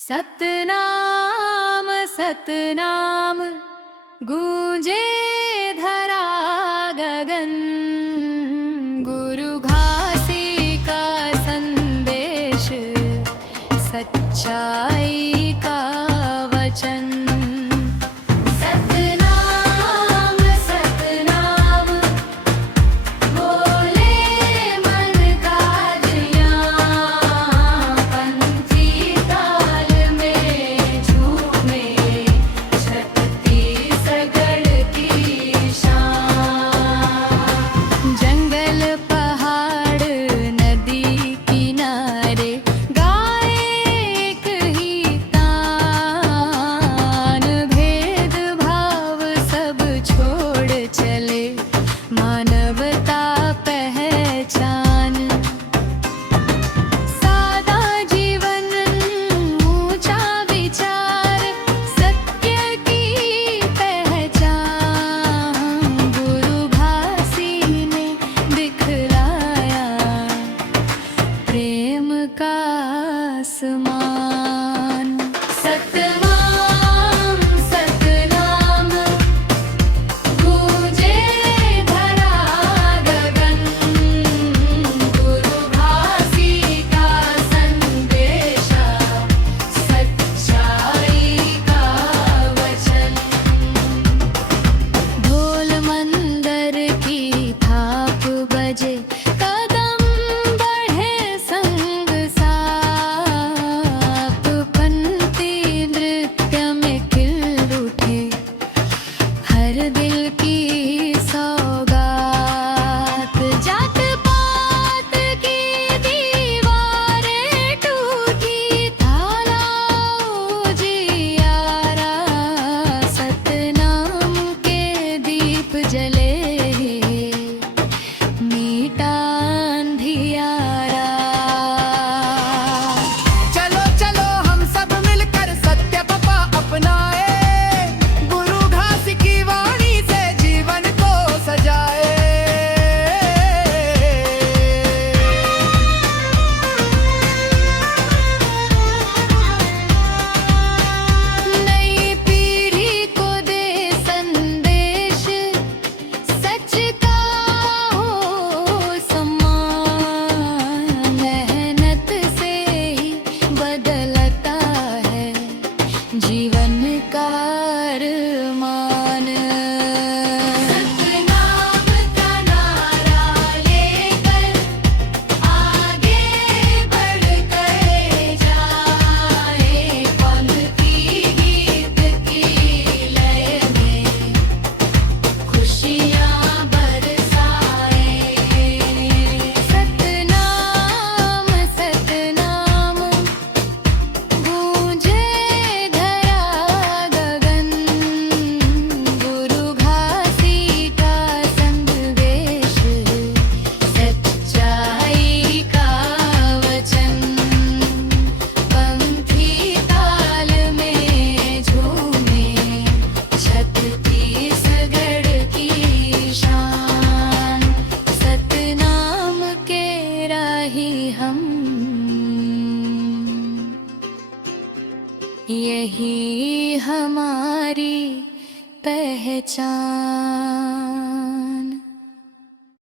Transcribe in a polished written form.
सतनाम सतनाम गूंजे धरा गगन। गुरु घासी का संदेश, सच्चाई का वचन। सतनाम सतनाम बोले मन का जियां, पंथी ताल में झूमे छत्तीसगढ़ की शान। जंगल पहाड़ नदी किनारे गाए एक ही तान। भेदभाव सब छोड़ चले मानवता पहचान। सादा जीवन ऊंचा विचार, सत्य की पहचान। गुरु घासी ने दिखलाया प्रेम का आसमान। सतनाम सतनाम गूंजे धरा गगन। गुरु घासी का संदेशा, सच्चाई का वचन। ढोल मंदर की थाप बजे, कदम बढ़े संग साथ। पंथी नृत्य में खिल उठे हर दिल की सौगात। जात पात की दीवारें टूटी, थाला उजियारा। सतनाम के दीप जले, मीठा अंधियारा। चलो चलो हम सब मिलकर सत्य पपा अपनाए। गुरु घासी की वाणी से जीवन को सजाए। नई पीढ़ी को दे संदेश, सच का हो सम्मान। मेहनत से ही बदलता है जीवन का अरमान। सतनाम का नारा लेकर आगे बढ़कर जाए। पंथी गीत की लय में खुशियाँ बरसाए। सतनाम सतनाम गूंजे धरा गगन। गुरु घासी का संदेश, सच्चाई का वचन। पंथी ताल में झूमे छत्तीसगढ़ की शान। सतनाम के राही हम, यही हमारी पहचान।